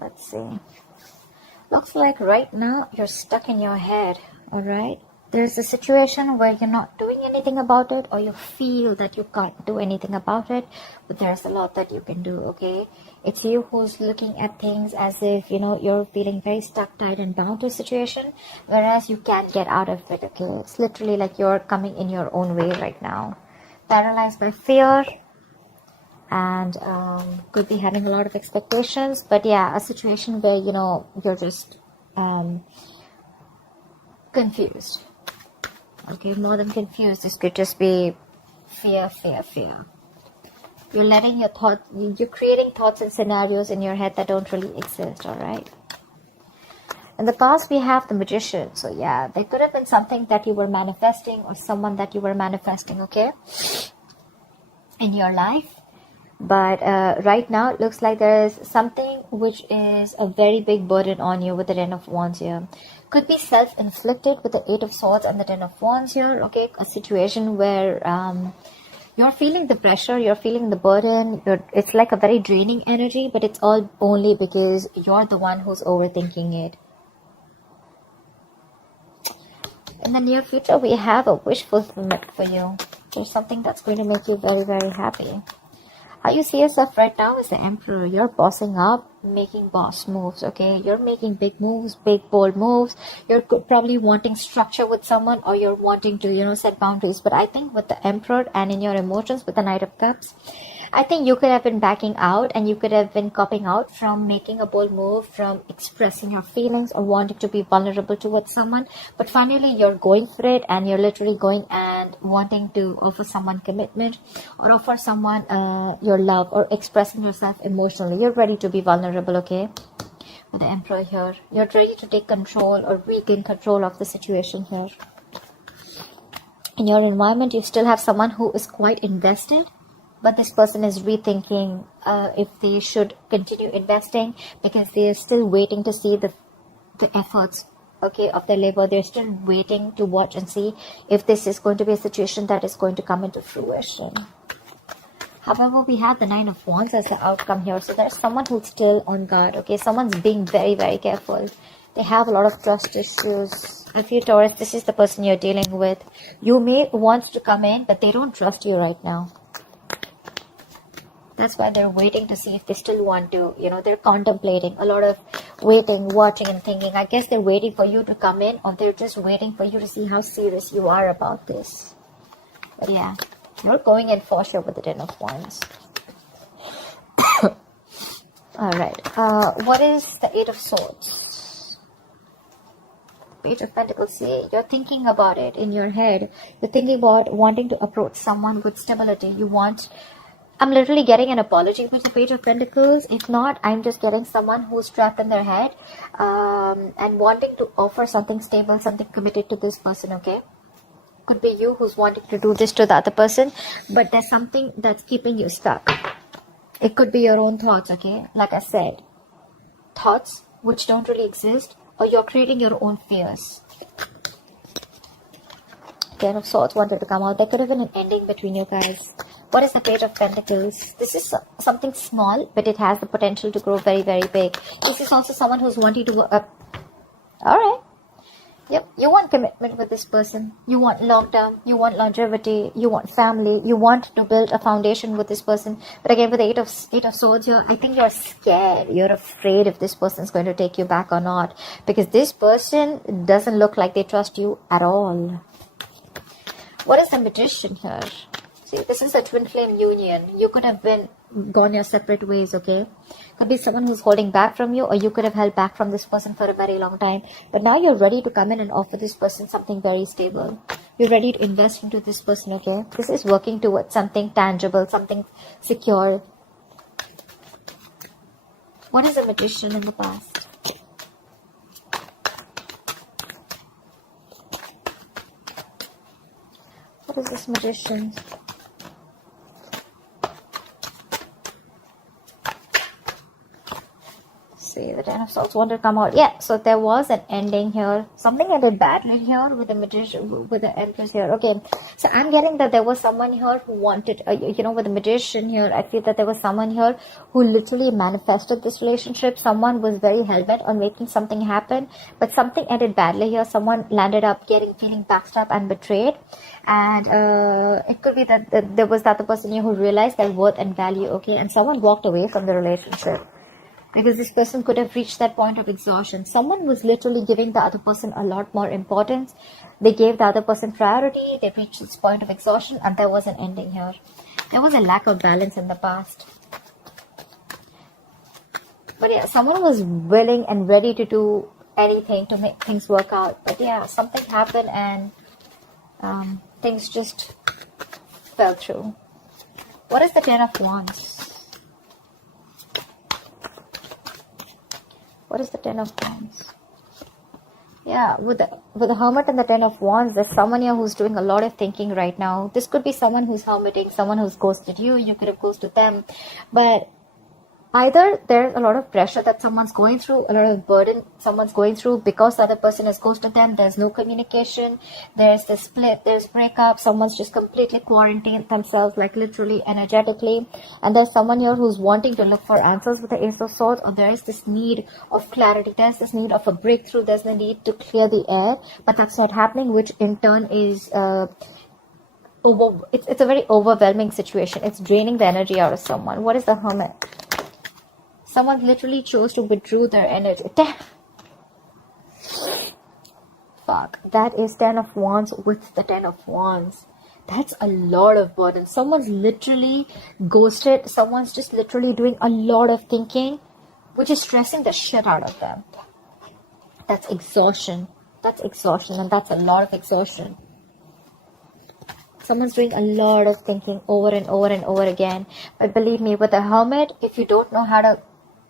Let's see. Looks like right now you're stuck in your head, alright? There's a situation where you're not doing anything about it, or you feel that you can't do anything about it, but there's a lot that you can do, okay? It's you who's looking at things as if, you're feeling very stuck, tied, and bound to a situation, whereas you can't get out of it, okay? It's literally like you're coming in your own way right now. Paralyzed by fear, and could be having a lot of expectations, but yeah, a situation where, you're just confused. Okay, more than confused. This could just be fear. You're letting you're creating thoughts and scenarios in your head that don't really exist, alright? In the past, we have the Magician. So yeah, there could have been something that you were manifesting, or someone that you were manifesting, okay, in your life. But right now, it looks like there is something which is a very big burden on you with the Ten of Wands here. Could be self-inflicted with the Eight of Swords and the Ten of Wands here, okay? A situation where you're feeling the pressure, you're feeling the burden. It's like a very draining energy, but it's all only because you're the one who's overthinking it. In the near future, we have a wish fulfillment for you. There's something that's going to make you very, very happy. How you see yourself right now is the Emperor. You're bossing up, making boss moves, okay? You're making big moves, big bold moves. You're probably wanting structure with someone, or you're wanting to, set boundaries. But I think with the Emperor and in your emotions with the Knight of Cups, I think you could have been backing out, and you could have been copping out from making a bold move, from expressing your feelings or wanting to be vulnerable towards someone. But finally, you're going for it, and you're literally going and wanting to offer someone commitment, or offer someone your love, or expressing yourself emotionally. You're ready to be vulnerable, okay? With the Emperor here, you're ready to take control or regain control of the situation here. In your environment, you still have someone who is quite invested, but this person is rethinking if they should continue investing, because they are still waiting to see the efforts, okay, of their labor. They're still waiting to watch and see if this is going to be a situation that is going to come into fruition. However, we have the Nine of Wands as the outcome here. So there's someone who's still on guard, okay? Someone's being very, very careful. They have a lot of trust issues. I feel, Taurus, this is the person you're dealing with. You may want to come in, but they don't trust you right now. That's why they're waiting to see if they still want to, they're contemplating. A lot of waiting, watching, and thinking. I guess they're waiting for you to come in, or they're just waiting for you to see how serious you are about this. But yeah, you're going in for sure with the Ten of Wands. Alright, what is the Eight of Swords? Page of Pentacles. See, you're thinking about it in your head. You're thinking about wanting to approach someone with stability. I'm literally getting an apology with the Page of Pentacles. If not, I'm just getting someone who's trapped in their head and wanting to offer something stable, something committed to this person, okay? Could be you who's wanting to do this to the other person, but there's something that's keeping you stuck. It could be your own thoughts, okay? Like I said, thoughts which don't really exist, or you're creating your own fears. Ten of Swords wanted to come out. There could have been an ending between you guys. What is the Page of Pentacles? This is something small, but it has the potential to grow very, very big. This is also someone who's wanting to go up. Alright. Yep, you want commitment with this person. You want long-term. You want longevity. You want family. You want to build a foundation with this person. But again, with the Eight of Swords here, I think you're scared. You're afraid if this person is going to take you back or not. Because this person doesn't look like they trust you at all. What is the Magician here? See, this is a twin flame union. You could have gone your separate ways, okay? Could be someone who's holding back from you, or you could have held back from this person for a very long time. But now you're ready to come in and offer this person something very stable. You're ready to invest into this person, okay? This is working towards something tangible, something secure. What is a Magician in the past? What is this Magician? see. The Ten of Swords wanted to come out. Yeah, so there was an ending here. Something ended badly here with the Magician, with the Empress here. Okay, so I'm getting that there was someone here who wanted, you know, with the Magician here, I feel that there was someone here who literally manifested this relationship. Someone was very hell-bent on making something happen, but something ended badly here. Someone landed up feeling backstabbed and betrayed. And it could be that there was the other person here who realized their worth and value, okay, and someone walked away from the relationship because this person could have reached that point of exhaustion. Someone was literally giving the other person a lot more importance. They gave the other person priority. They reached this point of exhaustion, and there was an ending here. There was a lack of balance in the past. But yeah, someone was willing and ready to do anything to make things work out. But yeah, something happened and things just fell through. What is the Ten of Wands? What is the Ten of Wands? Yeah, with the Hermit and the Ten of Wands, there's someone here who's doing a lot of thinking right now. This could be someone who's hermiting, someone who's ghosted you. You could have ghosted them. But either there's a lot of pressure that someone's going through, a lot of burden someone's going through because the other person has ghosted them. There's no communication. There's the split. There's breakup. Someone's just completely quarantined themselves, like literally, energetically. And there's someone here who's wanting to look for answers with the Ace of Swords, or there is this need of clarity. There's this need of a breakthrough. There's the need to clear the air, but that's not happening, which in turn is it's a very overwhelming situation. It's draining the energy out of someone. What is the Hermit? Someone literally chose to withdraw their energy. Fuck. That is Ten of Wands with the Ten of Wands. That's a lot of burden. Someone's literally ghosted. Someone's just literally doing a lot of thinking, which is stressing the shit out of them. That's exhaustion. That's exhaustion, and that's a lot of exhaustion. Someone's doing a lot of thinking over and over and over again. But believe me, with the Hermit, if you don't know how to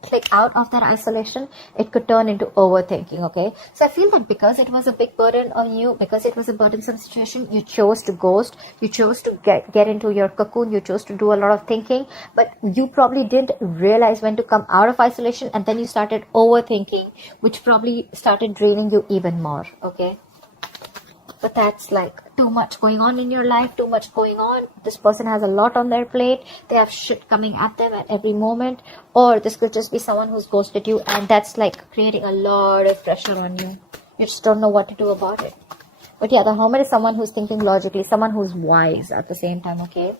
click out of that isolation, it could turn into overthinking, okay? So I feel that because it was a big burden on you, because it was a burdensome situation, you chose to ghost, you chose to get into your cocoon, you chose to do a lot of thinking, but you probably didn't realize when to come out of isolation, and then you started overthinking, which probably started draining you even more, okay? But that's like too much going on in your life, too much going on. This person has a lot on their plate. They have shit coming at them at every moment. Or this could just be someone who's ghosted you, and that's like creating a lot of pressure on you. You just don't know what to do about it. But yeah, the Hermit is someone who's thinking logically, someone who's wise at the same time, okay?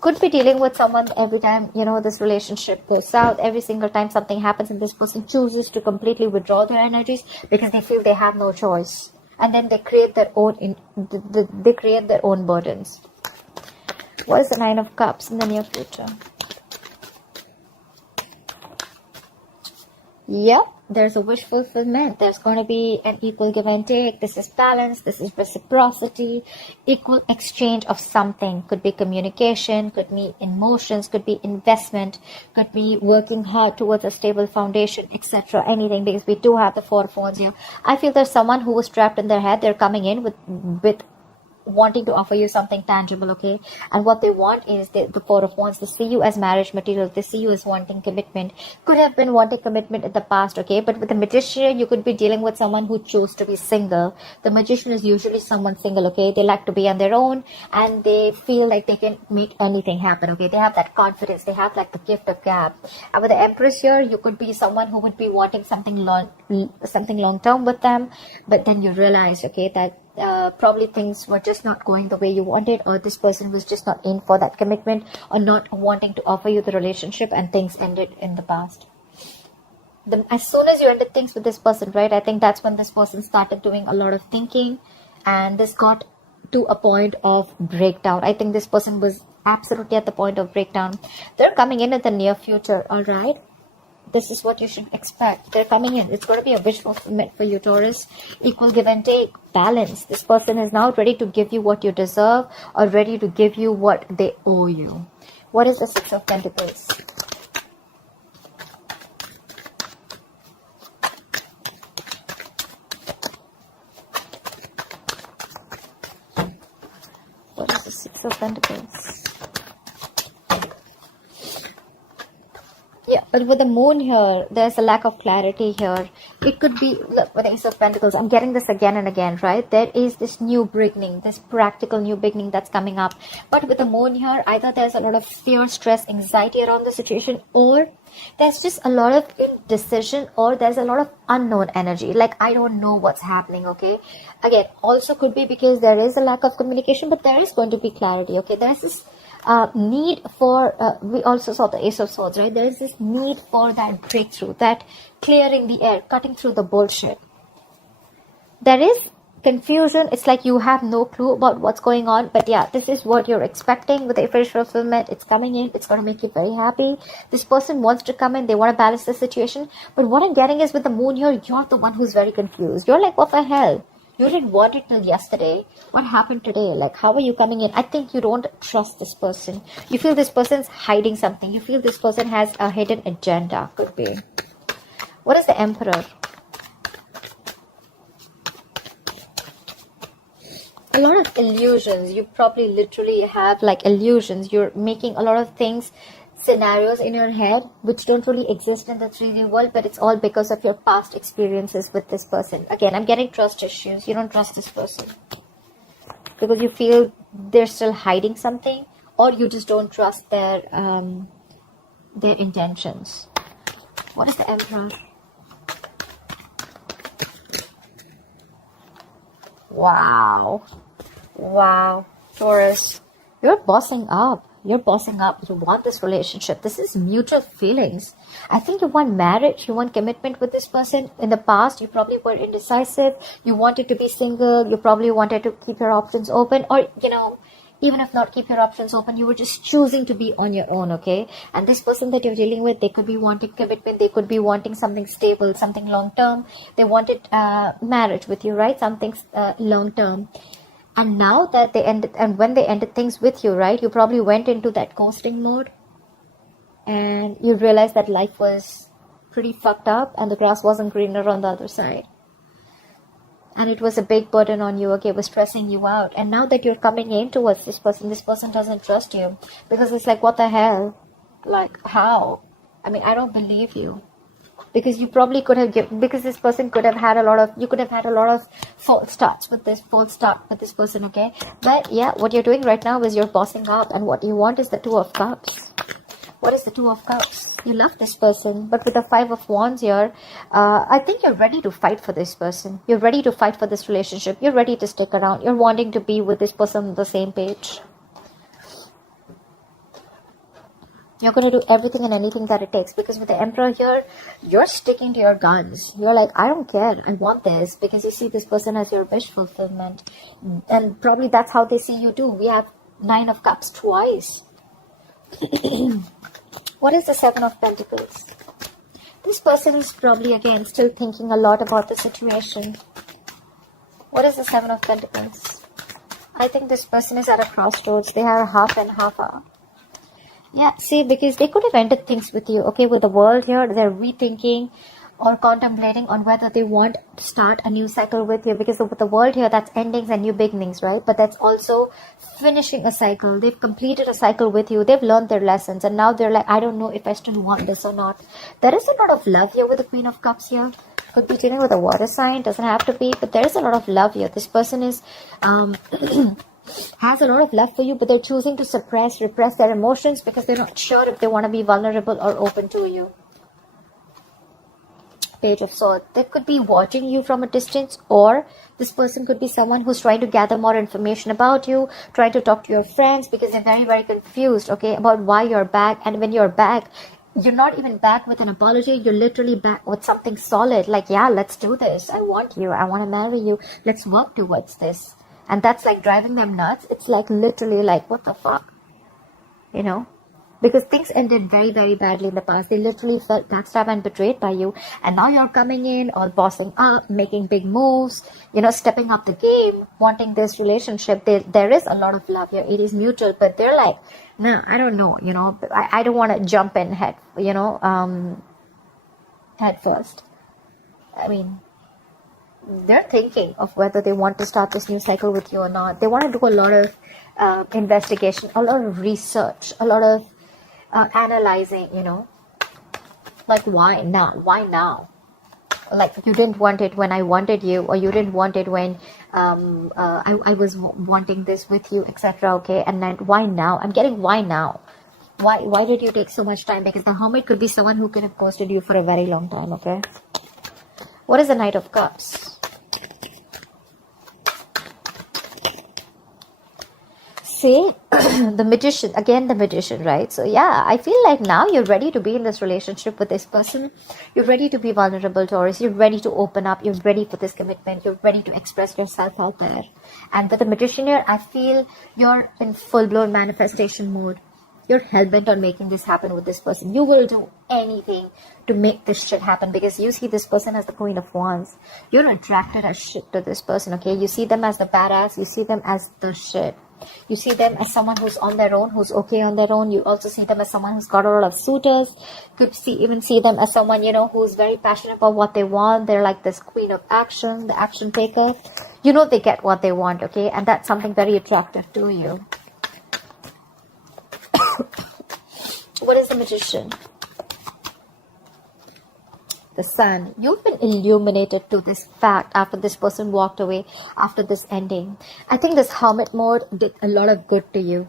Could be dealing with someone every time, you know, this relationship goes south. Every single time something happens and this person chooses to completely withdraw their energies because they feel they have no choice. And then they create their own they create their own burdens. What is the Nine of Cups in the near future? Yep, there's a wish fulfillment. There's going to be an equal give and take. This is balance. This is reciprocity. Equal exchange of something. Could be communication, could be emotions, could be investment, could be working hard towards a stable foundation, etc. Anything, because we do have the Four of Wands here. I feel there's someone who was trapped in their head. They're coming in with wanting to offer you something tangible, okay? And what they want is the Four of Wands. They see you as marriage material. They see you as wanting commitment. Could have been wanting commitment in the past, okay? But with the Magician, you could be dealing with someone who chose to be single. The Magician is usually someone single, okay? They like to be on their own, and they feel like they can make anything happen, okay? They have that confidence. They have like the gift of gab. And with the Empress here, you could be someone who would be wanting something long term with them, but then you realize, okay, that probably things were just not going the way you wanted, or this person was just not in for that commitment, or not wanting to offer you the relationship, and things ended in the past. As soon as you ended things with this person, right, I think that's when this person started doing a lot of thinking, and this got to a point of breakdown. I think this person was absolutely at the point of breakdown. They're coming in the near future, all right? This is what you should expect. They're coming in. It's going to be a wish fulfillment for you, Taurus. Equal give and take. Balance. This person is now ready to give you what you deserve, or ready to give you what they owe you. What is the Six of Pentacles? What is the Six of Pentacles? Yeah. But with the moon here, there's a lack of clarity here. It could be, look, with the Ace of Pentacles, I'm getting this again and again, right? There is this new beginning, this practical new beginning that's coming up. But with the moon here, either there's a lot of fear, stress, anxiety around the situation, or there's just a lot of indecision, or there's a lot of unknown energy. Like, I don't know what's happening, okay? Again, also could be because there is a lack of communication, but there is going to be clarity, okay? There's this need for, we also saw the Ace of Swords, right? There is this need for that breakthrough, that clearing the air, cutting through the bullshit. There is confusion. It's like you have no clue about what's going on, but yeah, this is what you're expecting with the official fulfillment. It's coming in. It's going to make you very happy. This person wants to come in. They want to balance the situation, but what I'm getting is with the moon here, you're the one who's very confused. You're like, what the hell? You didn't want it till yesterday. What happened today? Like, how are you coming in? I think you don't trust this person. You feel this person's hiding something. You feel this person has a hidden agenda. Could be. What is the Emperor? A lot of illusions. You probably literally have like illusions. You're making a lot of things, scenarios in your head which don't really exist in the 3D world, but it's all because of your past experiences with this person. Again, I'm getting trust issues. You don't trust this person because you feel they're still hiding something, or you just don't trust their intentions. What is the Emperor? Wow. Wow. Taurus, you're bossing up. You're bossing up. You want this relationship. This is mutual feelings. I think you want marriage. You want commitment with this person. In the past, you probably were indecisive. You wanted to be single. You probably wanted to keep your options open. Or, you know, even if not keep your options open, you were just choosing to be on your own, okay? And this person that you're dealing with, they could be wanting commitment. They could be wanting something stable, something long-term. They wanted marriage with you, right? Something long-term. And now that they ended, and when they ended things with you, right, you probably went into that ghosting mode and you realized that life was pretty fucked up and the grass wasn't greener on the other side. And it was a big burden on you, okay, it was stressing you out. And now that you're coming in towards this person doesn't trust you because it's like, what the hell? Like, how? I mean, I don't believe you. Because you probably could have given, because this person could have had a lot of, you could have had a lot of false start with this person, okay? But yeah, what you're doing right now is you're bossing up, and what you want is the Two of Cups. What is the Two of Cups? You love this person, but with the Five of Wands here, I think you're ready to fight for this person. You're ready to fight for this relationship. You're ready to stick around. You're wanting to be with this person on the same page. You're going to do everything and anything that it takes, because with the Emperor here, you're sticking to your guns. You're like, I don't care. I want this, because you see this person as your wish fulfillment. And probably that's how they see you too. We have Nine of Cups twice. What is the Seven of Pentacles? This person is probably, again, still thinking a lot about the situation. What is the Seven of Pentacles? I think this person is at a crossroads. They have half and half up. Yeah, see, because they could have ended things with you, okay? With the World here, they're rethinking or contemplating on whether they want to start a new cycle with you. Because with the World here, that's endings and new beginnings, right? But that's also finishing a cycle. They've completed a cycle with you. They've learned their lessons. And now they're like, I don't know if I still want this or not. There is a lot of love here with the Queen of Cups here. Could be dealing with a water sign. Doesn't have to be. But there is a lot of love here. This person is... has a lot of love for you, but they're choosing to repress their emotions because they're not sure if they want to be vulnerable or open to you. Page of Swords. They could be watching you from a distance, or this person could be someone who's trying to gather more information about you, trying to talk to your friends because they're very, very confused, okay, about why you're back. And when you're back, you're not even back with an apology. You're literally back with something solid, like, yeah, let's do this. I want you. I want to marry you. Let's work towards this. And that's like driving them nuts. It's like literally like, what the fuck? You know? Because things ended very, very badly in the past. They literally felt backstabbed and betrayed by you. And now you're coming in, all bossing up, making big moves, you know, stepping up the game, wanting this relationship. There is a lot of love here. It is mutual, but they're like, no, I don't know, you know. I don't want to jump in head first. I mean... they're thinking of whether they want to start this new cycle with you or not. They want to do a lot of investigation, a lot of research, a lot of analyzing, you know. Like, why now? Why now? Like, you didn't want it when I wanted you, or you didn't want it when I was wanting this with you, etc. Okay, and then why now? I'm getting why now. Why did you take so much time? Because the Hermit could be someone who could have ghosted you for a very long time. Okay, what is the Knight of Cups? See, the Magician, again the Magician, right? So yeah, I feel like now you're ready to be in this relationship with this person. You're ready to be vulnerable, Taurus. You're ready to open up. You're ready for this commitment. You're ready to express yourself out there. And with the Magician here, I feel you're in full-blown manifestation mode. You're hell-bent on making this happen with this person. You will do anything to make this shit happen, because you see this person as the Queen of Wands. You're attracted as shit to this person, okay? You see them as the badass. You see them as the shit. You see them as someone who's on their own, who's okay on their own. You also see them as someone who's got a lot of suitors. Could even see them as someone, you know, who's very passionate about what they want. They're like this queen of action, the action taker. You know they get what they want, okay? And that's something very attractive to you. What is the Magician? The Sun. You've been illuminated to this fact after this person walked away, after this ending. I think this Hermit mode did a lot of good to you.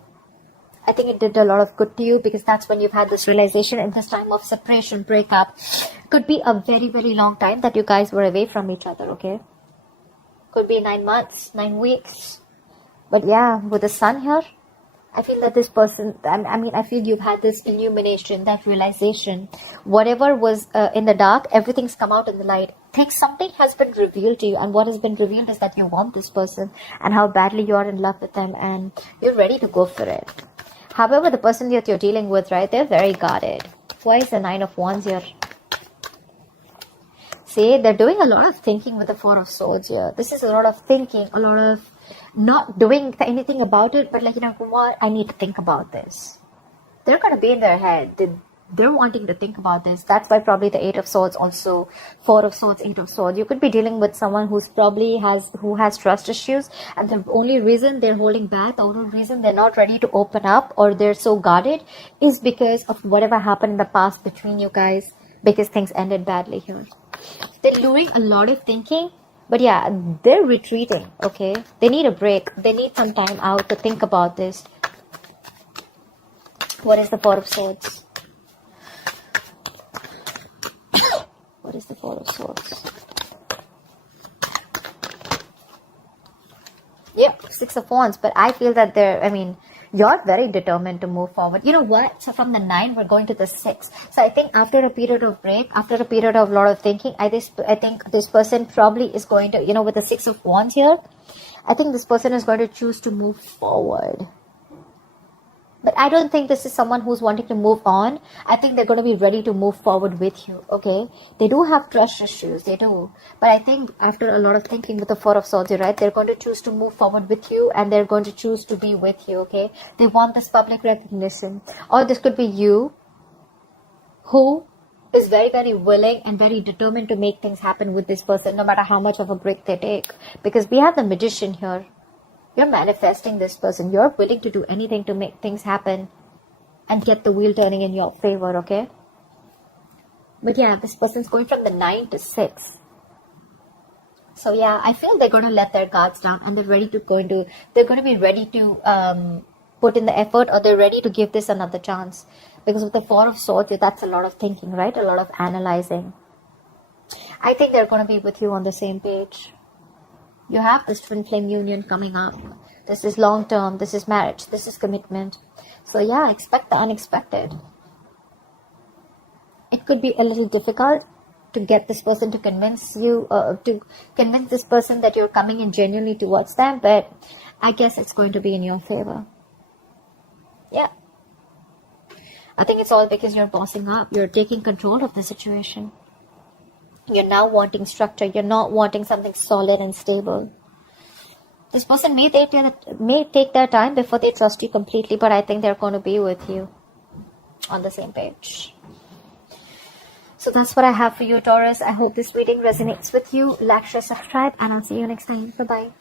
I think it did a lot of good to you, because that's when you've had this realization in this time of separation, breakup. Could be a very, very long time that you guys were away from each other, okay? Could be 9 months, 9 weeks. But yeah, with the Sun here, I feel that this person, I feel you've had this illumination, that realization. Whatever was in the dark, everything's come out in the light. Think something has been revealed to you, and what has been revealed is that you want this person and how badly you are in love with them, and you're ready to go for it. However, the person that you're dealing with, right, they're very guarded. Why is the Nine of Wands here? See, they're doing a lot of thinking with the Four of Swords here. This is a lot of thinking, a lot of not doing anything about it, but like, you know what, I need to think about this. They're going to be in their head. They're wanting to think about this. That's why probably the Eight of Swords, also Four of Swords, Eight of Swords. You could be dealing with someone who has trust issues, and the only reason they're holding back, the only reason they're not ready to open up, or they're so guarded, is because of whatever happened in the past between you guys, because things ended badly here. They're doing a lot of thinking. But yeah, they're retreating, okay? They need a break. They need some time out to think about this. What is the Four of Swords? What is the Four of Swords? Yep, Six of Wands. But I feel that you're very determined to move forward. You know what? So from the 9, we're going to the 6. So I think after a period of break, after a period of a lot of thinking, I think this person probably is going to, you know, with the 6 of Wands here, I think this person is going to choose to move forward. But I don't think this is someone who's wanting to move on. I think they're going to be ready to move forward with you, okay? They do have trust issues, they do. But I think after a lot of thinking with the Four of Swords, right, they're going to choose to move forward with you, and they're going to choose to be with you, okay? They want this public recognition. Or this could be you, who is very, very willing and very determined to make things happen with this person, no matter how much of a break they take. Because we have the Magician here. You're manifesting this person. You're willing to do anything to make things happen and get the wheel turning in your favor, okay? But yeah, this person's going from the 9 to 6. So yeah, I feel they're going to let their guards down, and they're going to be ready to put in the effort, or they're ready to give this another chance. Because with the Four of Swords, that's a lot of thinking, right? A lot of analyzing. I think they're going to be with you on the same page. You have this twin flame union coming up. This is long term. This is marriage. This is commitment. So yeah, expect the unexpected. It could be a little difficult to get this person to convince you, to convince this person that you're coming in genuinely towards them. But I guess it's going to be in your favor. Yeah. I think it's all because you're bossing up. You're taking control of the situation. You're now wanting structure. You're not wanting something solid and stable. This person may take their time before they trust you completely, but I think they're going to be with you on the same page. So that's what I have for you, Taurus. I hope this reading resonates with you. Like, share, subscribe, and I'll see you next time. Bye-bye.